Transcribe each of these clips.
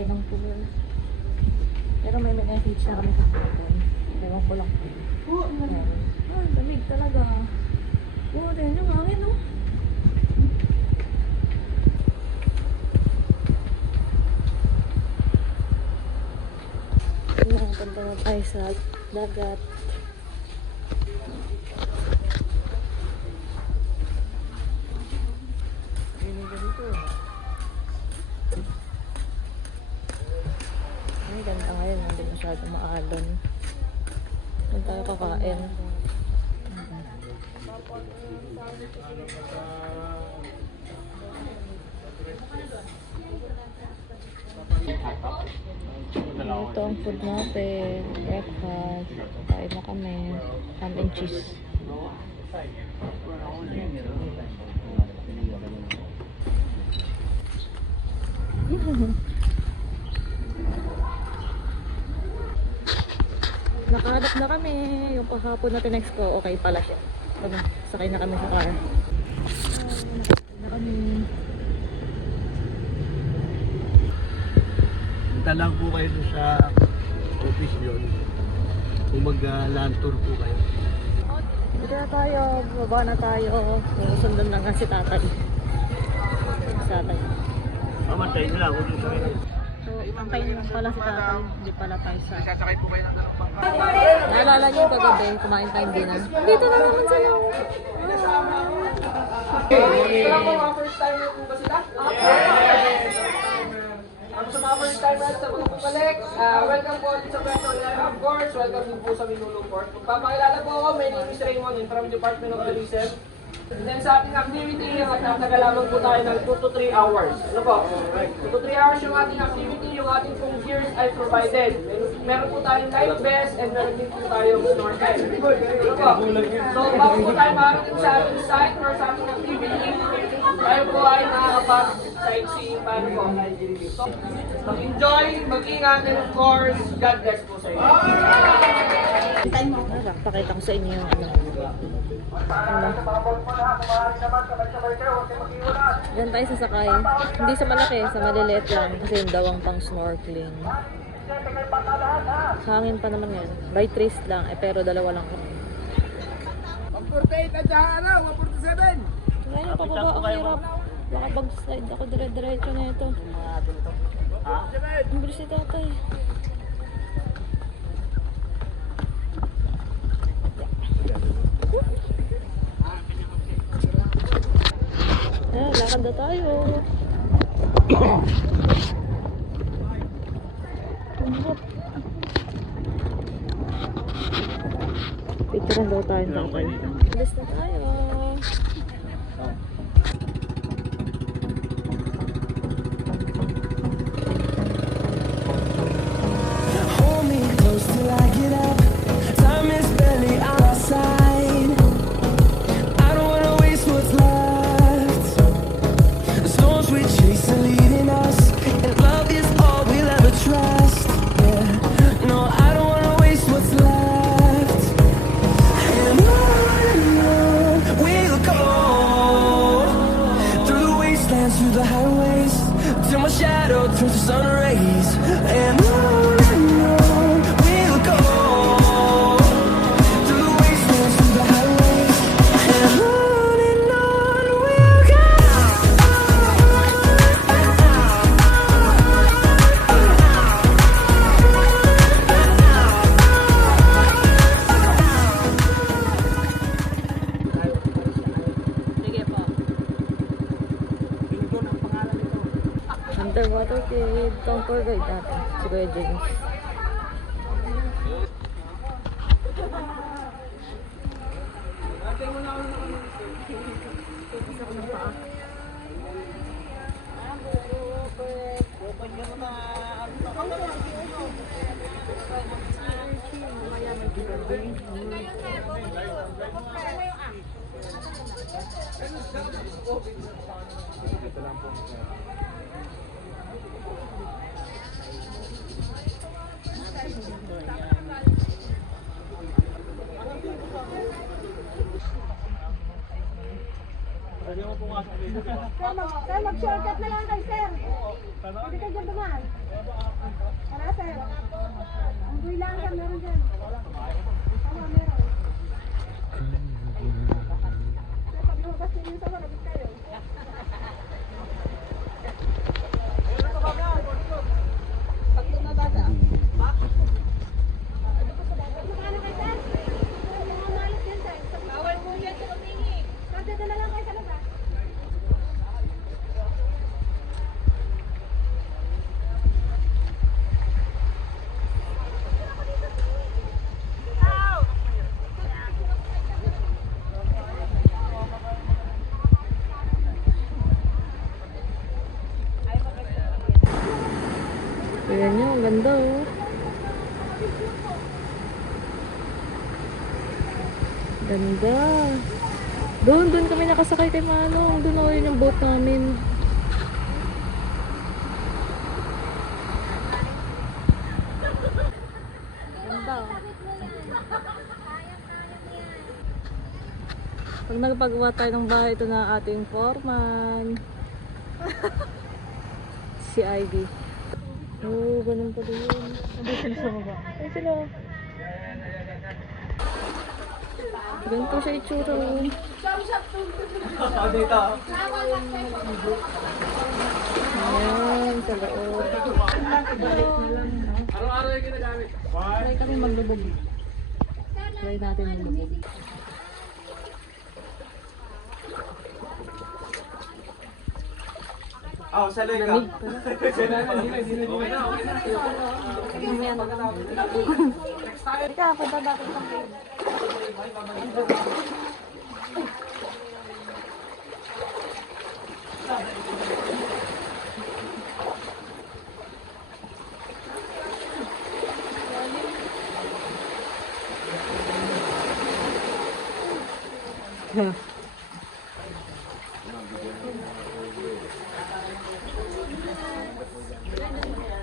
tayo ng pool. Pero may message na kami kahapon. Ewan ko lang. Lamig talaga. Rin yung hangin, no? Punta na tayo sa dagat. Ay, ganda ngayon. Hindi masyado maalon. Doon tayo kakain. Ito ang food natin. Breakfast. Kain na kami. Ham and cheese. Nakahanap na kami. Yung kahapon na tinext ko, okay pala siya. Sakay na kami sa car. Na kami. Punta lang po kayo sa office yun. Kung mag-land tour po kayo. Dito na tayo. Baba na tayo. Sundan lang nga si tatay. Tatay. Mamantay na lang kung sa kayo. So, ipantayin lang pala si tatay. Hindi pala tayo sa... Sasakay po kayo ng dalawang bangka. Naalala niyo yung kagabi, kumain tayong dinner. Dito na naman sila. First time po ba sila? Sa mga first time sa mga bumalik, welcome po ulit sa Puerto Rico. Of course, welcome din po sa Minulong Port. Magpapakilala po ako, my name is Raymond, I'm from Department of Tourism. And then sa ating activity, nagtatagal po tayo ng 2 to 3 hours. Ano po? 2 to 3 hours yung ating activity, yung ating pong gears ay provided. Meron po tayong life vest and meron din po tayong snorkel. Ano po? So, bago po tayo makarating sa ating site or sa ating activity, tayo po ay nakakapag-sightseeing paano po. So, mag-enjoy, mag-ingat, and of course, God bless po sa inyo. Pakita ko sa inyo yung ano. Diyan tayo sasakay. Hindi sa malaki, sa maliliit lang. Kasi yung dawang pang snorkeling. Hangin pa naman yan. By trace lang, pero dalawa lang. 148 at saka ano, 147. Ngayon yung pababa, ang hirap. Baka bag-slide ako dire-diretso na ito. Ang bilis ni tatay. Lakad na tayo. Picturean daw tayo ng tatay. Alis na tayo. Hold me close till I get up. Time is barely on our side. I don't wanna waste what's left. The storms we chase are leading us, and love is all we'll ever trust. Yeah, no, I don't wanna waste what's left. And on we'll go through the wastelands, through the highways, till my shadow turns to sun rays. And on we'll go through the wastelands, through the highways, and on we'll go. Sige po. Underwater cave. Ito ang tour guide natin. Si Kuya James. Sir, mag-shortcut na lang kay sir. Pwede ka dyan dumaan. Tara, sir. Ang buhay lang ka, meron dyan. Tama, meron. Sir, pag lumabas din yung sama, labit kayo. Pag lumabaga. Lumano kay sir. Mga malit yan, sir. Bawal mo yan, sir. Sir, dito na lang kayo sa labas. Ayan nyo, ang ganda oh. Ganda. Doon kami nakasakay kay Manong. Doon ako yun yung boat namin. Ganda oh. Pag nagpagawa tayo ng bahay, ito na ating foreman. Si Ivy. Oo, ganun pa din yun. Hindi sila sa baba. Ay sila. Ganito siya itsura. Ayan, sa loob. Araw-araw yung ginagamit. Try kami maglubog. Try natin maglubog. Oh, saloy ka. Lamig pala. Ika, punta bakit pang kayo?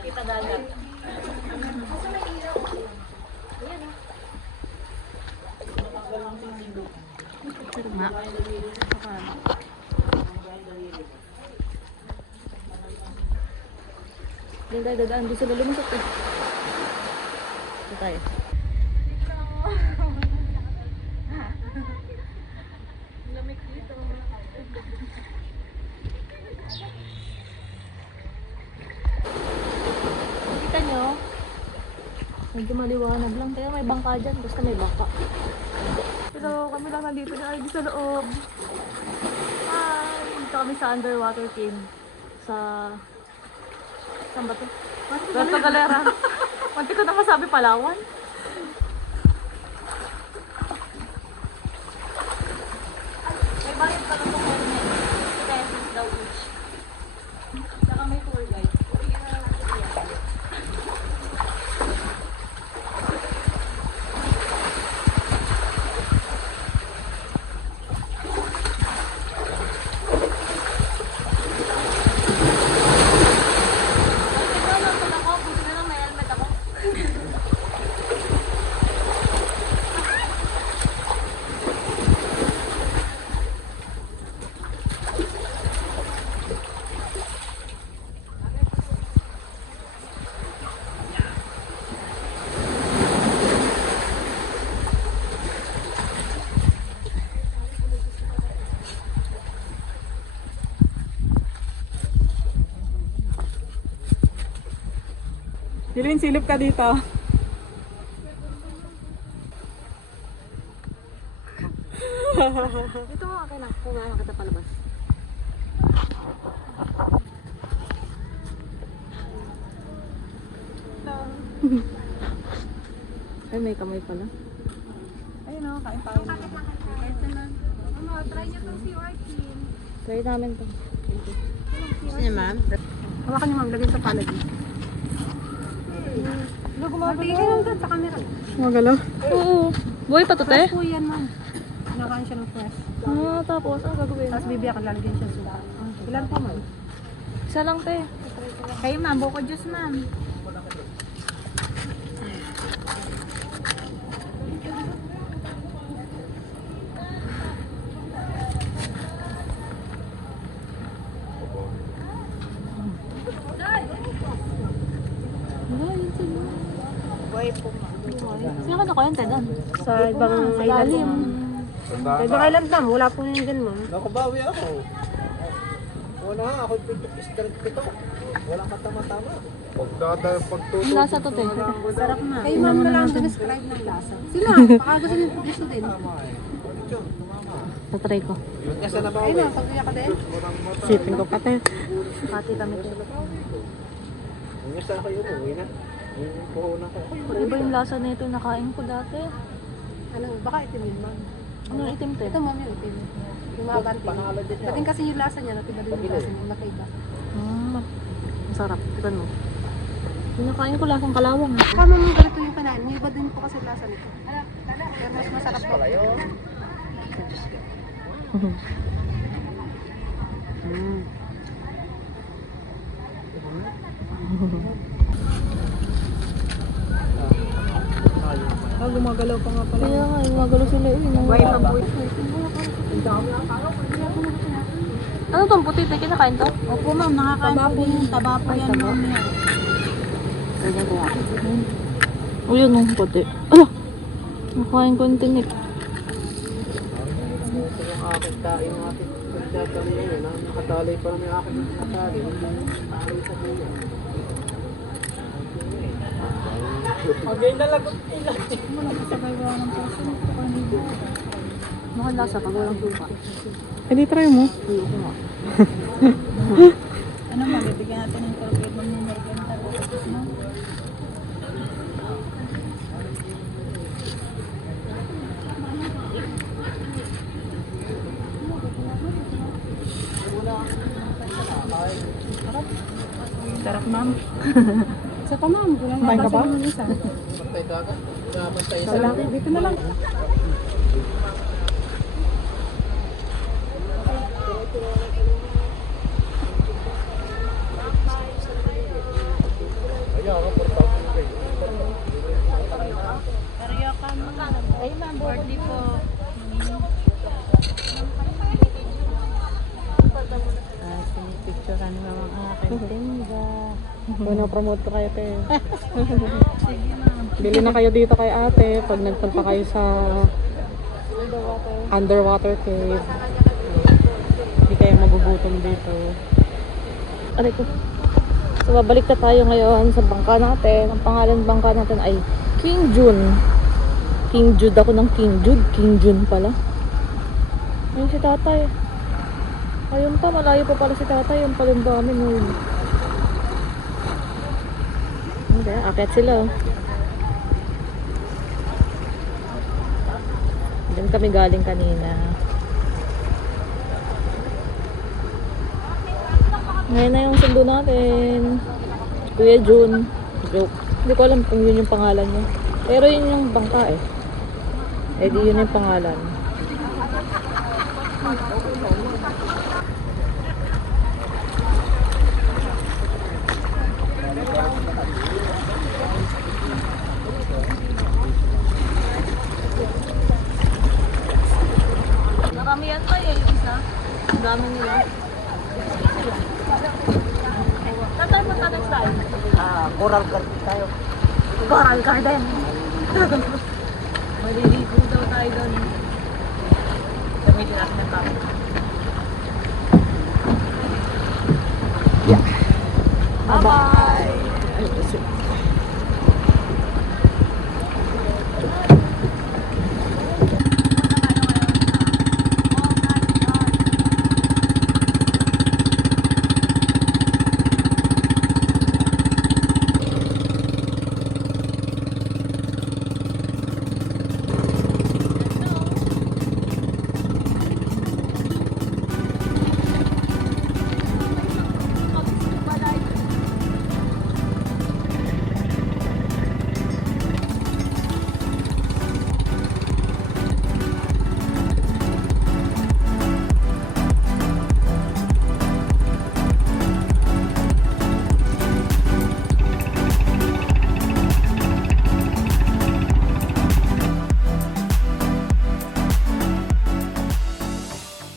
Kita dagat. Tama. Diyan tayo dadaan. Doon sila lumusok eh. Ito tayo. Lamig dito. Kita nyo? Medyo maliwanag lang. Kaya may bangka dyan. Basta may bangka. Pero kami lang nandito na ay sa loob. Hi! Dito kami sa underwater cave. Sa... Saan ba ito? Puerto Galera. Munti ko na masabi Palawan. May bakit pala ito helmet. Present daw each. Saka may tour guide. Bigyan na lang natin yan. Dilwin, silip ka dito. Ito mo, okay na. Kung ano kita palabas. Ay, may kamay pala. Ayun o, kain tayo. Mama, try niyo itong si Orkin. Try namin to. Gusto niya, ma'am? Hawakan niyo ma'am, lagyan sa palagi. Tingin lang doon sa camera. Magalo. Oo. Buhay pa to, te? Po yan ma'am. Nakain siya ng fresh. Ah, tapos, ang gagawin? Tapos bibiyak, lalagyan siya suka. Ilan po ma'am? Isa lang, te. Kayo, ma'am. Buko juice, ma'am. ka nakuwente doon? Sa ibang Sa island. lalim. Sa ibang island ma'am, wala po yung din ma'am. Nakabawi ako. Wala nga, ako strength ko to. Wala katama-tama. Ang lasa to, te. Sarap na. Kayo ma'am na lang describe ng lasa. Sila, baka gusto din. Tatry ko. Yun kasi nabawi. Ayun ma'am, pagkuya ka din. Sipin ko pa, te. Pati kami, te. Yung isa kayo mo, uwi na. Yung puhunan ko. Iba yung lasa na ito yung nakain ko dati. Ano, baka itim yun ma'am. Ano itim, te? Ito ma'am yung itim. Yung mabanting. Dating kasi yung lasa niya, natiba din yung lasa niya, nakaiba. Masarap. Tignan mo. Yung nakain ko lasang kalawang. Kama mong ganito yung kanain, may iba din po kasi lasa nito. Pero mas masarap po. Gumagalaw pa nga pala. Kaya nga, gumagalo sila eh. Ano tong puti? Te, kinakain to? Opo ma'am, nakakain po yung taba po yan ma'am. Ganyan ko nga. O yun ang puti. Ah! Nakain ko yung tinik. Yung aking kain ng ating pagdadali yun. Nakatalay pa naman yung aking katali. Talay sa buya. Mukhang lasa pag walang suka. Pwede try mo. Ayoko nga. Ano ma'am, bibigyan natin ng corporate ng numero ng tapos no? Sarap ma'am. Isa pa ma'am, kulang na ka ba? Isa. Bantay ka agad. Bantay isa. Wala, dito na lang. Ayaw ako, 4,000 kayo. Ay, ma'am, birthday po. Sinipicturean mo ang aking tinda. Una promote ko kayo, te. Bili na kayo dito kay ate pag nagpunta kayo sa underwater cave. Hindi kayo magugutom dito. Aray ko. So, babalik na tayo ngayon sa bangka natin. Ang pangalan ng bangka natin ay King June. King Jude ako ng King Jude. King June pala. Ayun si tatay. Ayun pa, malayo pa pala si tatay. Yung pala yung dami nun. Hindi, akit sila. Diyan kami galing kanina. Ngayon na yung sundo natin. Kuya June. Joke. Hindi ko alam kung yun yung pangalan niya. Pero yun yung bangka eh. Eh di yun yung pangalan. Marami yan tayo yung isa. Ang dami nila. Tatay mo tatay tayo. Coral garden tayo. Coral Garden. Maliligo daw tayo doon. Gamitin natin ang camera. Bye-bye!